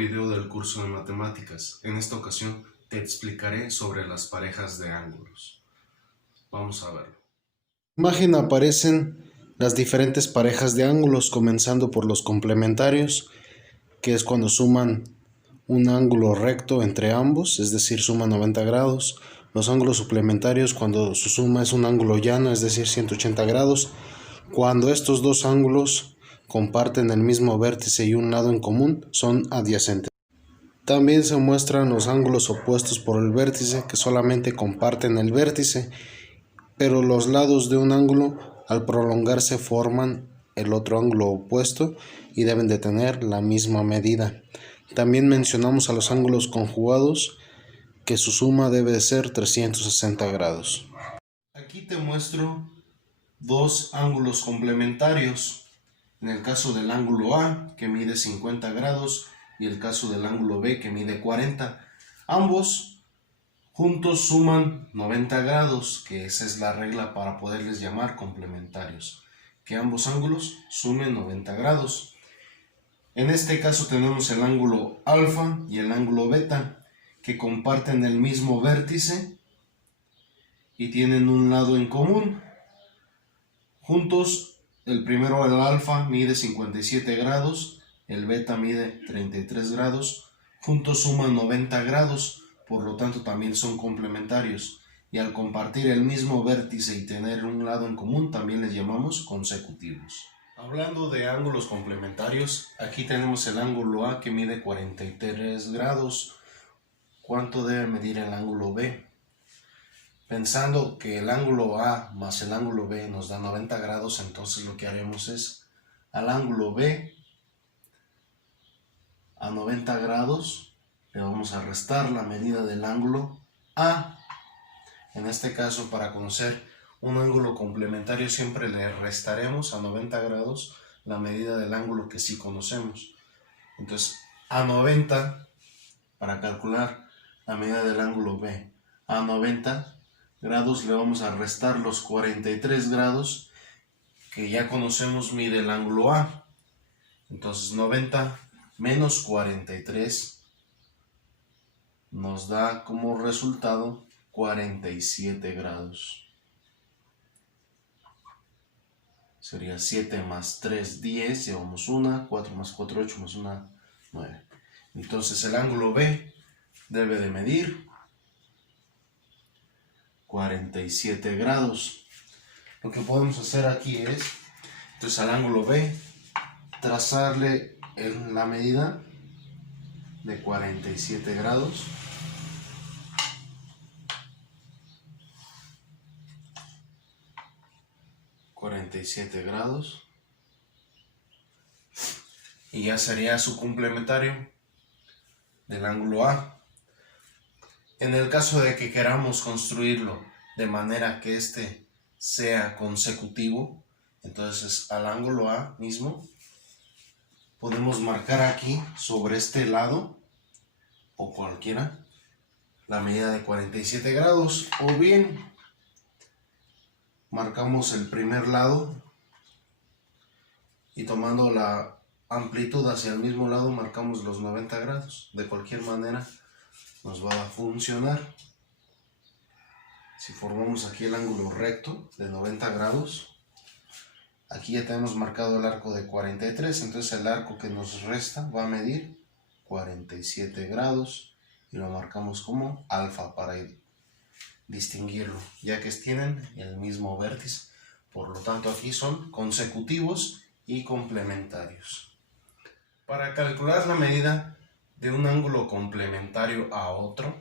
video del curso de matemáticas. En esta ocasión te explicaré sobre las parejas de ángulos. Vamos a verlo. En la imagen aparecen las diferentes parejas de ángulos, comenzando por los complementarios, que es cuando suman un ángulo recto entre ambos, es decir, suma 90 grados. Los ángulos suplementarios, cuando su suma es un ángulo llano, es decir, 180 grados. Cuando estos dos ángulos comparten el mismo vértice y un lado en común, son adyacentes. También se muestran los ángulos opuestos por el vértice, que solamente comparten el vértice, pero los lados de un ángulo al prolongarse forman el otro ángulo opuesto y deben de tener la misma medida. También mencionamos a los ángulos conjugados, que su suma debe de ser 360 grados. Aquí te muestro dos ángulos complementarios. En el caso del ángulo A, que mide 50 grados, y el caso del ángulo B, que mide 40. Ambos juntos suman 90 grados, que esa es la regla para poderles llamar complementarios, que ambos ángulos sumen 90 grados. En este caso tenemos el ángulo alfa y el ángulo beta, que comparten el mismo vértice y tienen un lado en común. Juntos, el primero, el alfa, mide 57 grados, el beta mide 33 grados, juntos suman 90 grados, por lo tanto también son complementarios, y al compartir el mismo vértice y tener un lado en común también les llamamos consecutivos. Hablando de ángulos complementarios, aquí tenemos el ángulo A que mide 43 grados. ¿Cuánto debe medir el ángulo B? Pensando que el ángulo A más el ángulo B nos da 90 grados, entonces lo que haremos es al ángulo B a 90 grados le vamos a restar la medida del ángulo A. En este caso, para conocer un ángulo complementario, siempre le restaremos a 90 grados la medida del ángulo que sí conocemos. Entonces, a 90, para calcular la medida del ángulo B, a 90 grados le vamos a restar los 43 grados que ya conocemos mide el ángulo A. Entonces 90 menos 43 nos da como resultado 47 grados. Sería 7 más 3, 10, llevamos 1, 4 más 4, 8 más 1, 9. Entonces el ángulo B debe de medir 47 grados. Lo que podemos hacer aquí es, entonces al ángulo B, trazarle la medida de 47 grados. Y ya sería su complementario del ángulo A. En el caso de que queramos construirlo de manera que este sea consecutivo, entonces al ángulo A mismo podemos marcar aquí sobre este lado o cualquiera la medida de 47 grados, o bien marcamos el primer lado y tomando la amplitud hacia el mismo lado marcamos los 90 grados. De cualquier manera nos va a funcionar. Si formamos aquí el ángulo recto de 90 grados, aquí ya tenemos marcado el arco de 43, entonces el arco que nos resta va a medir 47 grados y lo marcamos como alfa para distinguirlo, ya que tienen el mismo vértice. Por lo tanto, aquí son consecutivos y complementarios. Para calcular la medida de un ángulo complementario a otro,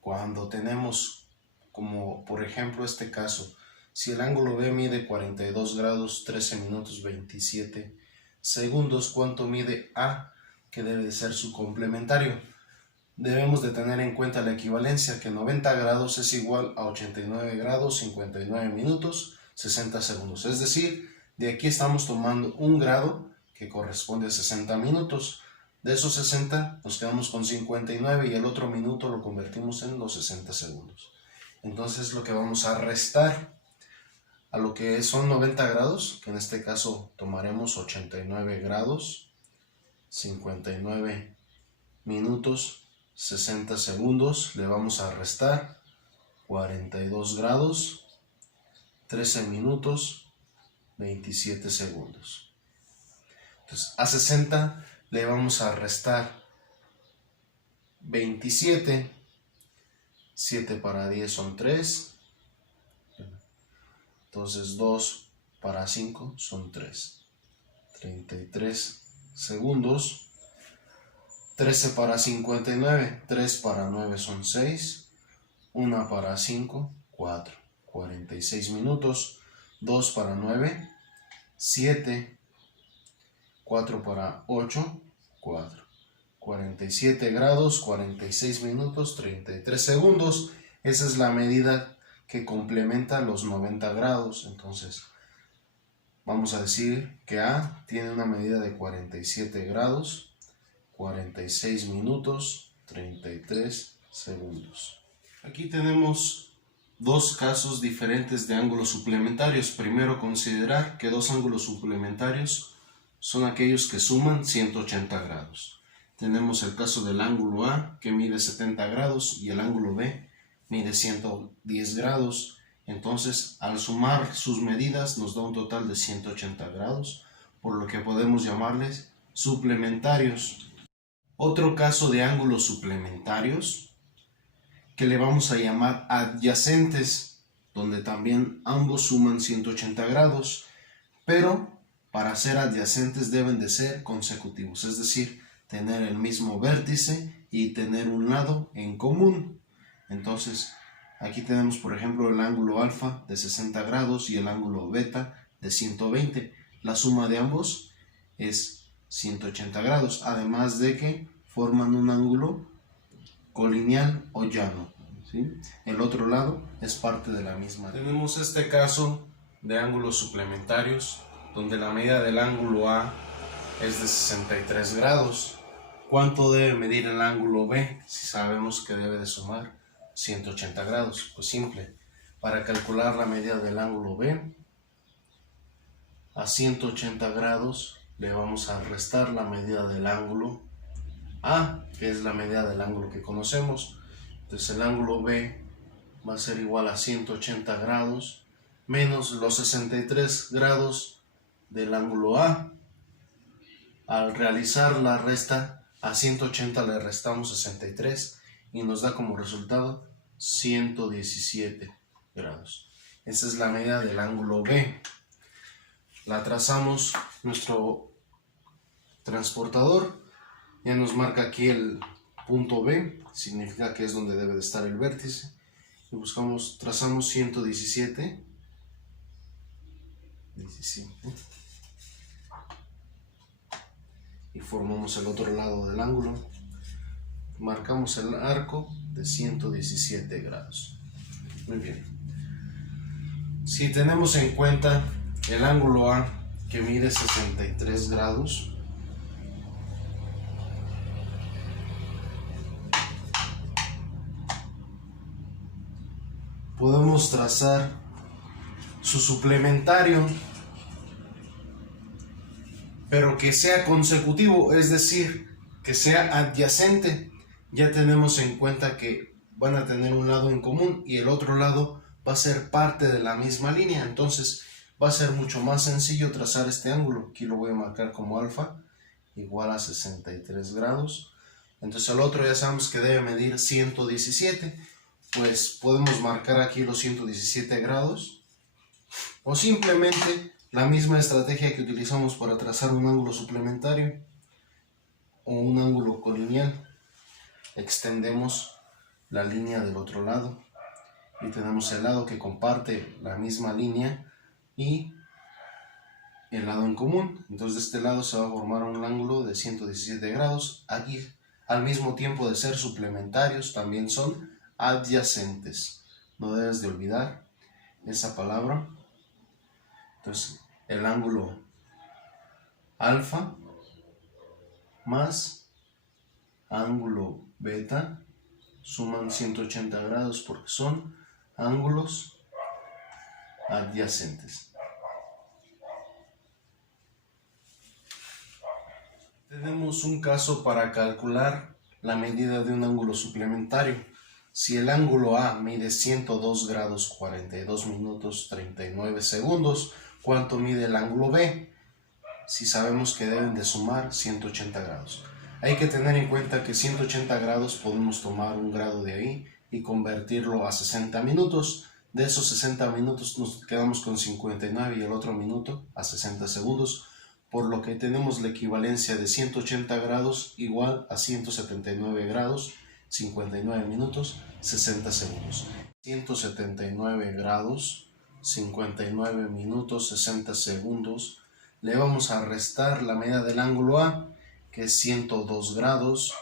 cuando tenemos, como por ejemplo este caso, si el ángulo B mide 42 grados 13 minutos 27 segundos, ¿cuánto mide A, que debe de ser su complementario? Debemos de tener en cuenta la equivalencia, que 90 grados es igual a 89 grados 59 minutos 60 segundos. Es decir, de aquí estamos tomando un grado que corresponde a 60 minutos. De esos 60 nos quedamos con 59 y el otro minuto lo convertimos en los 60 segundos. Entonces lo que vamos a restar a lo que son 90 grados, que en este caso tomaremos 89 grados 59 minutos 60 segundos. Le vamos a restar 42 grados, 13 minutos 27 segundos. Entonces a 60 le vamos a restar 27, 7 para 10 son 3, entonces 2 para 5 son 3, 33 segundos. 13 para 59, 3 para 9 son 6, 1 para 5, 4, 46 minutos, 2 para 9, 7, 4 para 8, 4, 47 grados, 46 minutos, 33 segundos. Esa es la medida que complementa los 90 grados. Entonces, vamos a decir que A tiene una medida de 47 grados, 46 minutos, 33 segundos. Aquí tenemos dos casos diferentes de ángulos suplementarios. Primero, considerar que dos ángulos suplementarios son aquellos que suman 180 grados. Tenemos el caso del ángulo A, que mide 70 grados, y el ángulo B mide 110 grados. Entonces, al sumar sus medidas nos da un total de 180 grados, por lo que podemos llamarles suplementarios. Otro caso de ángulos suplementarios que le vamos a llamar adyacentes, donde también ambos suman 180 grados, pero para ser adyacentes deben de ser consecutivos, es decir, tener el mismo vértice y tener un lado en común. Entonces, aquí tenemos por ejemplo el ángulo alfa de 60 grados y el ángulo beta de 120. La suma de ambos es 180 grados, además de que forman un ángulo colineal o llano, ¿sí? El otro lado es parte de la misma. Tenemos este caso de ángulos suplementarios, donde la medida del ángulo A es de 63 grados. ¿Cuánto debe medir el ángulo B si sabemos que debe de sumar 180 grados? Pues simple, para calcular la medida del ángulo B a 180 grados le vamos a restar la medida del ángulo A, que es la medida del ángulo que conocemos. Entonces el ángulo B va a ser igual a 180 grados menos los 63 grados del ángulo A. Al realizar la resta, a 180 le restamos 63 y nos da como resultado 117 grados. Esa es la medida del ángulo B. La trazamos nuestro transportador, ya nos marca aquí el punto B, significa que es donde debe de estar el vértice, y trazamos 117, y formamos el otro lado del ángulo, marcamos el arco de 117 grados. Muy bien, si tenemos en cuenta el ángulo A, que mide 63 grados, podemos trazar su suplementario, pero que sea consecutivo, es decir, que sea adyacente. Ya tenemos en cuenta que van a tener un lado en común y el otro lado va a ser parte de la misma línea. Entonces va a ser mucho más sencillo trazar este ángulo. Aquí lo voy a marcar como alfa, igual a 63 grados. Entonces el otro ya sabemos que debe medir 117. Pues podemos marcar aquí los 117 grados, o simplemente la misma estrategia que utilizamos para trazar un ángulo suplementario o un ángulo colineal. Extendemos la línea del otro lado y tenemos el lado que comparte la misma línea y el lado en común. Entonces de este lado se va a formar un ángulo de 117 grados. Aquí, al mismo tiempo de ser suplementarios, también son adyacentes. No debes de olvidar esa palabra. Entonces el ángulo alfa más ángulo beta suman 180 grados porque son ángulos adyacentes. Tenemos un caso para calcular la medida de un ángulo suplementario. Si el ángulo A mide 102 grados 42 minutos 39 segundos, ¿cuánto mide el ángulo B? Si sabemos que deben de sumar 180 grados. Hay que tener en cuenta que 180 grados podemos tomar un grado de ahí y convertirlo a 60 minutos. De esos 60 minutos nos quedamos con 59 y el otro minuto a 60 segundos, por lo que tenemos la equivalencia de 180 grados igual a 179 grados, 59 minutos, 60 segundos. 179 grados, 59 minutos, 60 segundos. Le vamos a restar la medida del ángulo A, que es 102 grados,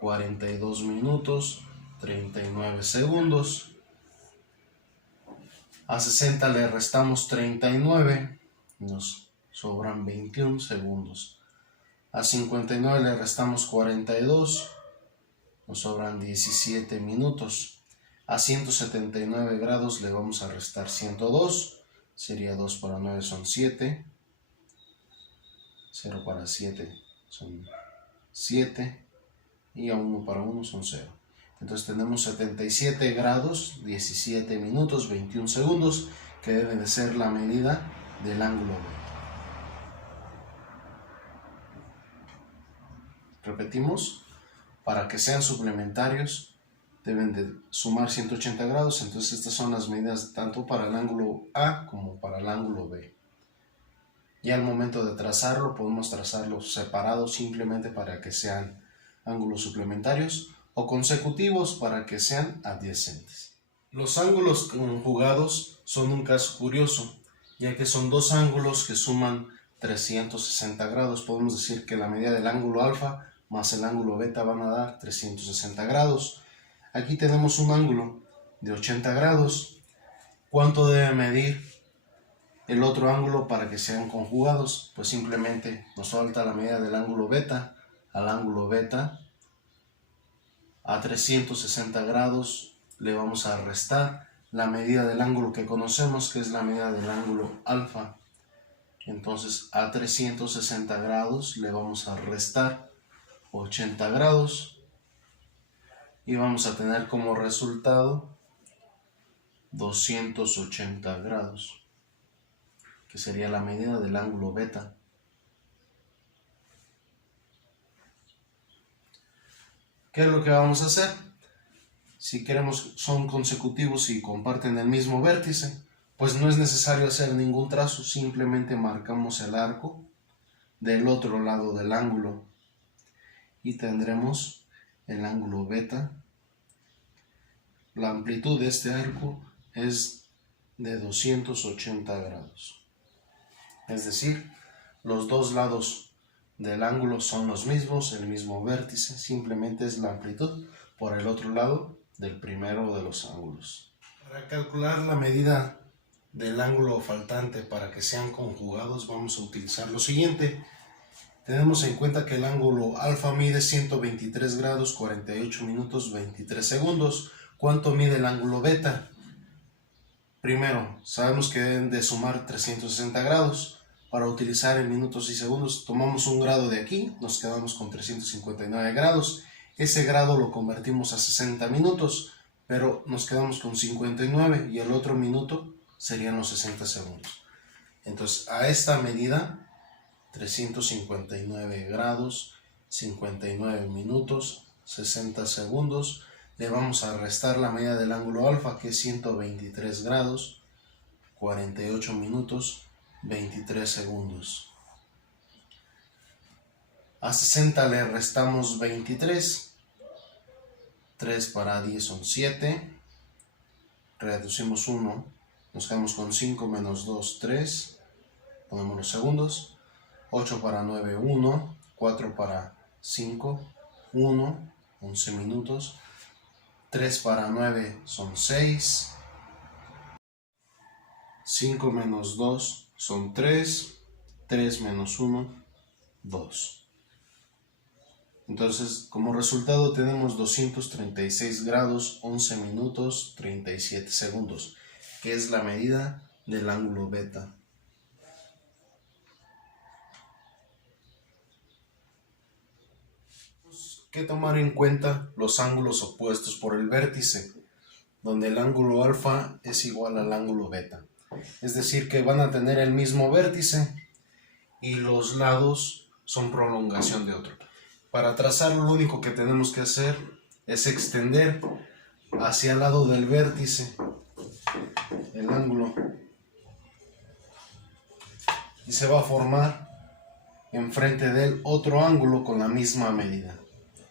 42 minutos, 39 segundos. A 60 le restamos 39, nos sobran 21 segundos. A 59 le restamos 42, nos sobran 17 minutos. A 179 grados le vamos a restar 102, sería 2 para 9 son 7, 0 para 7 son 7 y a 1 para 1 son 0. Entonces tenemos 77 grados, 17 minutos, 21 segundos, que debe de ser la medida del ángulo B. Repetimos, para que sean suplementarios deben de sumar 180 grados, entonces estas son las medidas tanto para el ángulo A como para el ángulo B. Y al momento de trazarlo, podemos trazarlo separado simplemente para que sean ángulos suplementarios o consecutivos para que sean adyacentes. Los ángulos conjugados son un caso curioso, ya que son dos ángulos que suman 360 grados. Podemos decir que la medida del ángulo alfa más el ángulo beta van a dar 360 grados. Aquí tenemos un ángulo de 80 grados. ¿Cuánto debe medir el otro ángulo para que sean conjugados? Pues simplemente nos falta la medida del ángulo beta. Al ángulo beta, a 360 grados le vamos a restar la medida del ángulo que conocemos, que es la medida del ángulo alfa. Entonces a 360 grados le vamos a restar 80 grados y vamos a tener como resultado 280 grados, que sería la medida del ángulo beta. ¿Qué es lo que vamos a hacer? Si queremos son consecutivos y comparten el mismo vértice, pues no es necesario hacer ningún trazo, simplemente marcamos el arco del otro lado del ángulo y tendremos el ángulo beta. La amplitud de este arco es de 280 grados. Es decir, los dos lados del ángulo son los mismos, el mismo vértice, simplemente es la amplitud por el otro lado del primero de los ángulos. Para calcular la medida del ángulo faltante para que sean conjugados vamos a utilizar lo siguiente. Tenemos en cuenta que el ángulo alfa mide 123 grados 48 minutos 23 segundos. ¿Cuánto mide el ángulo beta? Primero, sabemos que deben de sumar 360 grados. Para utilizar en minutos y segundos, tomamos un grado de aquí, nos quedamos con 359 grados. Ese grado lo convertimos a 60 minutos, pero nos quedamos con 59 y el otro minuto serían los 60 segundos. Entonces, a esta medida, 359 grados, 59 minutos, 60 segundos, le vamos a restar la medida del ángulo alfa, que es 123 grados, 48 minutos, 23 segundos. A 60 le restamos 23, 3 para 10 son 7, reducimos 1, nos quedamos con 5 menos 2, 3, ponemos los segundos, 8 para 9, 1, 4 para 5, 1, 11 minutos, 3 para 9 son 6, 5 menos 2 son 3, 3 menos 1, 2. Entonces, como resultado tenemos 236 grados, 11 minutos, 37 segundos, que es la medida del ángulo beta. que tomar en cuenta los ángulos opuestos por el vértice, donde el ángulo alfa es igual al ángulo beta. Es decir, que van a tener el mismo vértice y los lados son prolongación de otro. Para trazarlo, lo único que tenemos que hacer es extender hacia el lado del vértice el ángulo y se va a formar enfrente de él otro ángulo con la misma medida.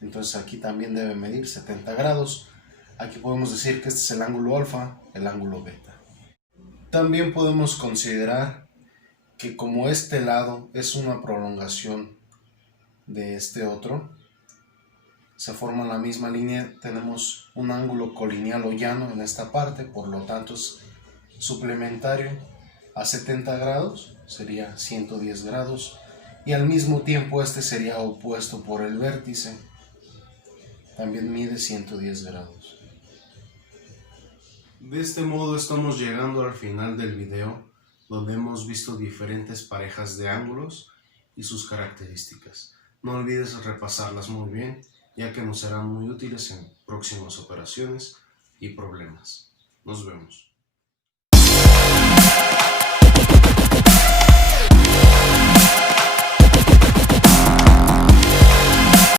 Entonces aquí también debe medir 70 grados. Aquí podemos decir que este es el ángulo alfa, el ángulo beta. También podemos considerar que como este lado es una prolongación de este otro, se forma la misma línea, tenemos un ángulo colineal o llano en esta parte, por lo tanto es suplementario a 70 grados, sería 110 grados, y al mismo tiempo este sería opuesto por el vértice, también mide 110 grados. De este modo estamos llegando al final del video, donde hemos visto diferentes parejas de ángulos y sus características. No olvides repasarlas muy bien, ya que nos serán muy útiles en próximas operaciones y problemas. Nos vemos.